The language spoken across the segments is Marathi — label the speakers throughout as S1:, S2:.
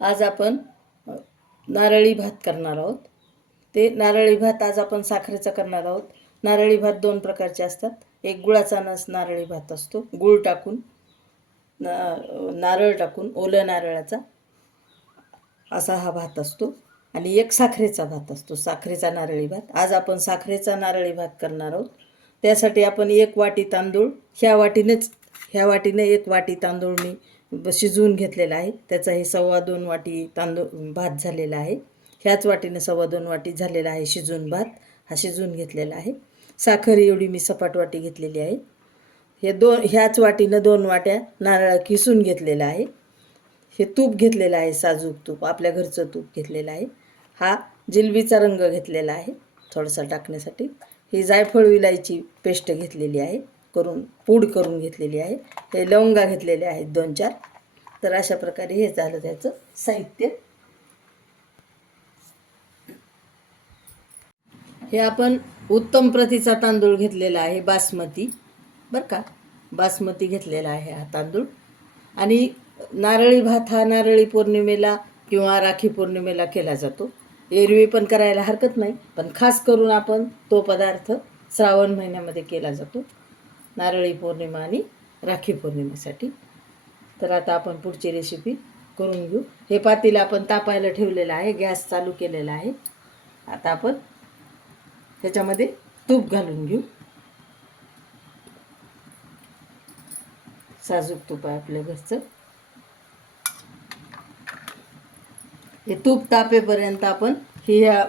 S1: आज आपण नारळी भात करणार आहोत. ते नारळी भात आज आपण साखरेचा करणार आहोत. नारळी भात दोन प्रकारचे असतात. एक गुळाचा नस नारळी भात असतो. गुळ टाकून ना नारळ टाकून ओलं नारळाचा असा हा भात असतो. आणि एक साखरेचा भात असतो साखरेचा नारळी भात. आज आपण साखरेचा नारळी भात करणार आहोत. त्यासाठी आपण एक वाटी तांदूळ ह्या वाटीनेच ह्या वाटीने एक वाटी तांदूळ मी शिजवून घेतलेला आहे. त्याचा हे सव्वा दोन वाटी तांदूळ भात झालेला आहे. ह्याच वाटीनं सव्वा दोन वाटी झालेला आहे शिजवून भात. हा शिजवून घेतलेला आहे. साखर एवढी मी सपाट वाटी घेतलेली आहे. हे दोन ह्याच वाटीनं दोन वाट्या नारळ किसून घेतलेला आहे. हे तूप घेतलेलं आहे साजूक तूप आपल्या घरचं तूप घेतलेलं आहे. हा जिलबीचा रंग घेतलेला आहे थोडासा टाकण्यासाठी. ही जायफळ विलायची पेस्ट घेतलेली आहे. करून पूड करून घेतलेली आहे. हे लवंगा घेतलेले आहेत दोन चार. तर अशा प्रकारे हे झालं त्याचं साहित्य. हे आपण उत्तम प्रतीचा तांदूळ घेतलेला आहे बासमती. बरं का? बासमती घेतलेला आहे हा तांदूळ. आणि नारळी भात हा नारळी पौर्णिमेला किंवा राखी पौर्णिमेला केला जातो. एरवी पण करायला हरकत नाही पण खास करून आपण तो पदार्थ श्रावण महिन्यामध्ये केला जातो. नारळी पौर्णिमा आणि राखी पौर्णिमेसाठी. तर आता आपण पुढची रेसिपी करून घेऊ. हे पातील आपण तापायला ठेवलेलं आहे गॅस चालू केलेला आहे. आता आपण त्याच्यामध्ये तूप घालून घेऊ. साजूक तूप आहे आपल्या घरचं. हे तूप तापेपर्यंत आपण ही ह्या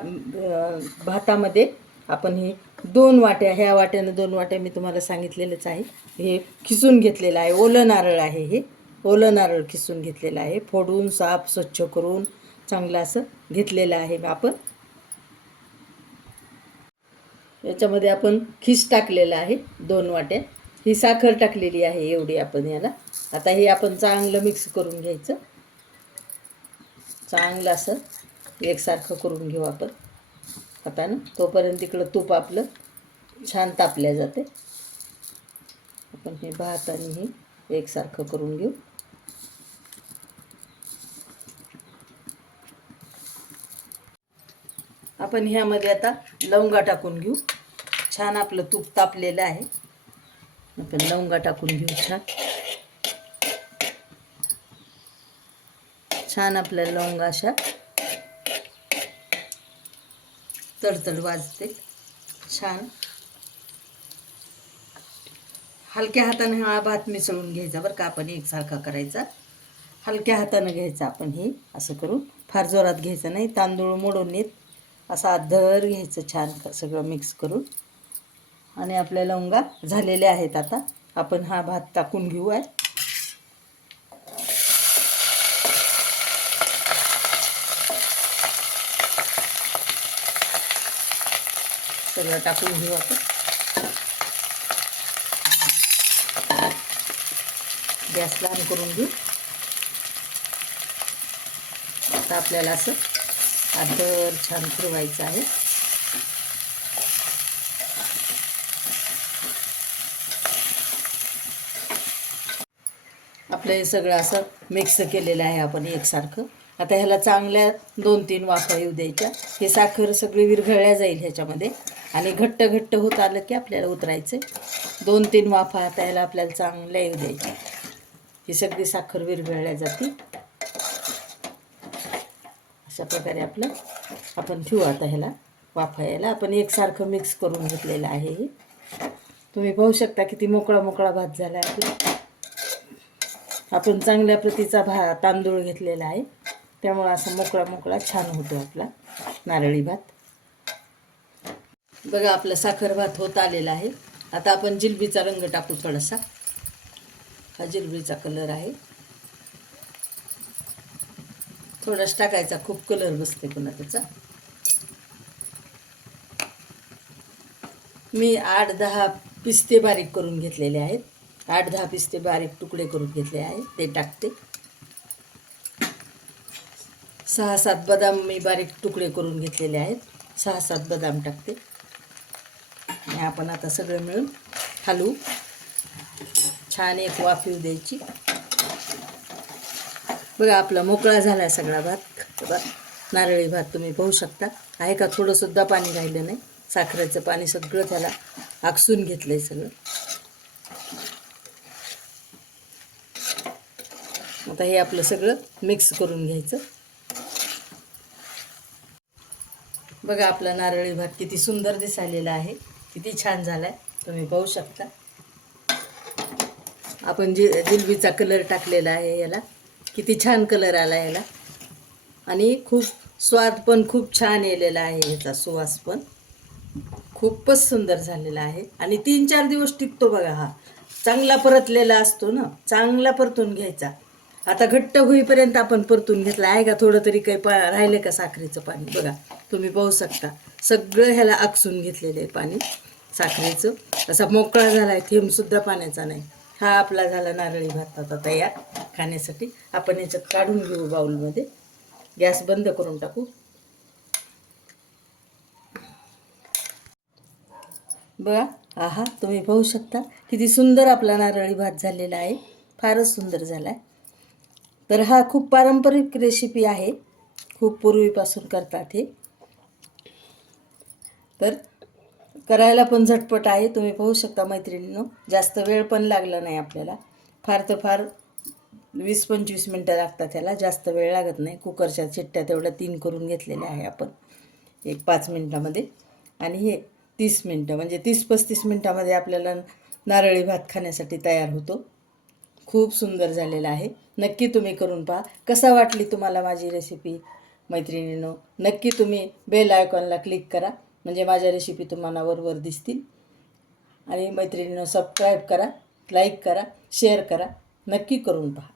S1: भातामध्ये आपण ही दोन वाट्या ह्या वाट्यानं दोन वाट्या मी तुम्हाला सांगितलेलंच आहे. हे खिसून घेतलेलं आहे. ओलं नारळ आहे हे. ओलं नारळ खिसून घेतलेलं आहे. फोडून साफ स्वच्छ करून चांगलं असं घेतलेलं आहे आपण. याच्यामध्ये आपण खिस टाकलेलं आहे दोन वाट्या. ही साखर टाकलेली आहे एवढी आपण याला. आता हे आपण चांगलं मिक्स करून घ्यायचं. चांगलं असं एकसारखं करून घेऊ आपण. हातानं तोपर्यंत इकडं तूप आपलं छान तापल्या जाते. आपण हे भात आणि हे एकसारखं करून घेऊ. आपण ह्यामध्ये आता लवंगा टाकून घेऊ. छान आपलं तूप तापलेलं आहे. आपण लवंगा टाकून घेऊ छान. छान आपल्या लवंगा अशा तडतड वाजते. छान. हलक्या हाताने हा भात मिसळून घ्यायचा बरं का आपण एकसारखा करायचा. हलक्या हातानं घ्यायचा आपण हे असं करून. फार जोरात घ्यायचं नाही तांदूळ मोडून येत. असा अद्धर घ्यायचं छान सगळं मिक्स करून. आणि आपल्या लवंगा झालेल्या आहेत आता. आपण हा भात टाकून घेऊ आहे सगळं टाकून घेऊ आपण. गॅस लहान करून घेऊ. आता आपल्याला असं आदर छान फिरवायचं आहे. आपलं हे सगळं असं मिक्स केलेलं आहे आपण एकसारखं. आता ह्याला चांगल्या दोन तीन वाफा येऊ द्यायच्या. हे साखर सगळी विरघळल्या जाईल ह्याच्यामध्ये. आणि घट्ट घट्ट होत आलं की आपल्याला उतरायचं. दोन तीन वाफा आता ह्याला आपल्याला चांगल्या येऊ द्यायच्या. ही सगळी साखर विरघळल्या जाते. अशा प्रकारे आपलं आपण ठेवू आता ह्याला वाफा यायला. आपण एकसारखं मिक्स करून घेतलेलं आहे हे. तुम्ही पाहू शकता किती मोकळा मोकळा भात झाला आहे आपला. आपण चांगल्या प्रतीचा भा तांदूळ घेतलेला आहे. त्यामुळं असं मोकळा मोकळा छान होतो आपला नारळी भात. बघा आपला साखर भात होत आलेला आहे. आता आपण जिलबीचा रंग टाकू थोडासा. हा जिलबीचा कलर आहे. थोडाच टाकायचा खूप कलर बसते पुन्हा त्याचा. मी आठ दहा पिस्ते बारीक करून घेतलेले आहेत. आठ दहा पिस्ते बारीक तुकडे करून घेतले आहेत ते टाकते. सहा सात बदाम मी बारीक तुकडे करून घेतलेले आहेत. सहा सात बदाम टाकते. आणि आपण आता सगळं मिळून हलवू. छान एक वाफ द्यायची. बघा आपला मोकळा झाला आहे सगळा भात. बघा नारळी भात तुम्ही पाहू शकता. आहे का? थोडंसुद्धा पाणी राहिलं नाही. साखरेचं पाणी सगळं त्याला आकसून घेतलं आहे सगळं. आता हे आपलं सगळं मिक्स करून घ्यायचं. बघा आपला नारळी भात किती सुंदर दिसालेला आहे. किती छान झाला आहे तुम्ही पाहू शकता. आपण जि जिलबीचा कलर टाकलेला आहे याला. किती छान कलर आला याला. आणि खूप स्वाद पण खूप छान येलेला आहे याचा सुवास पण. खूपच सुंदर झालेला आहे. आणि तीन चार दिवस टिकतो बघा हा. चांगला परतलेला असतो ना. चांगला परतून घ्यायचा. आता घट्ट होईपर्यंत आपण परतून घेतला. आहे का थोडं तरी काही पा राहिलं का साखरेचं पाणी? बघा तुम्ही पाहू शकता. सगळं ह्याला आकसून घेतलेलं आहे पाणी साखरेचं. असा मोकळा झाला आहे थेंबसुद्धा पाण्याचा नाही. हा आपला झाला नारळी भात आता तयार खाण्यासाठी. आपण याच्यात काढून घेऊ बाऊलमध्ये गॅस बंद करून टाकू. बघा आहा तुम्ही पाहू शकता. किती सुंदर आपला नारळी भात झालेला आहे. फारच सुंदर झाला आहे तर हा खूप पारंपरिक रेसिपी आहे. खूप पूर्वीपासून करतात हे. तर करायला पण झटपट आहे. तुम्ही पाहू शकता मैत्रिणींनो जास्त वेळ पण लागला नाही आपल्याला. फार तर फार वीस पंचवीस मिनटं लागतात त्याला जास्त वेळ लागत नाही. कुकरच्या चिट्ट्या तेवढ्या तीन करून घेतलेल्या आहे आपण. एक पाच मिनटामध्ये. आणि हे तीस मिनटं म्हणजे तीस पस्तीस मिनटामध्ये आपल्याला नारळी भात खाण्यासाठी तयार होतो. खूप सुंदर झालेला आहे. नक्की तुम्ही करून पहा. कसा वाटली तुम्हाला माझी रेसिपी मैत्रिणीनो नक्की तुम्ही बेल आयकॉनला क्लिक करा. म्हणजे माझ्या रेसिपी तुम्हाला वरवर दिसतील. आणि मैत्रिणीनं सबस्क्राईब करा लाईक करा शेअर करा. नक्की करून पहा.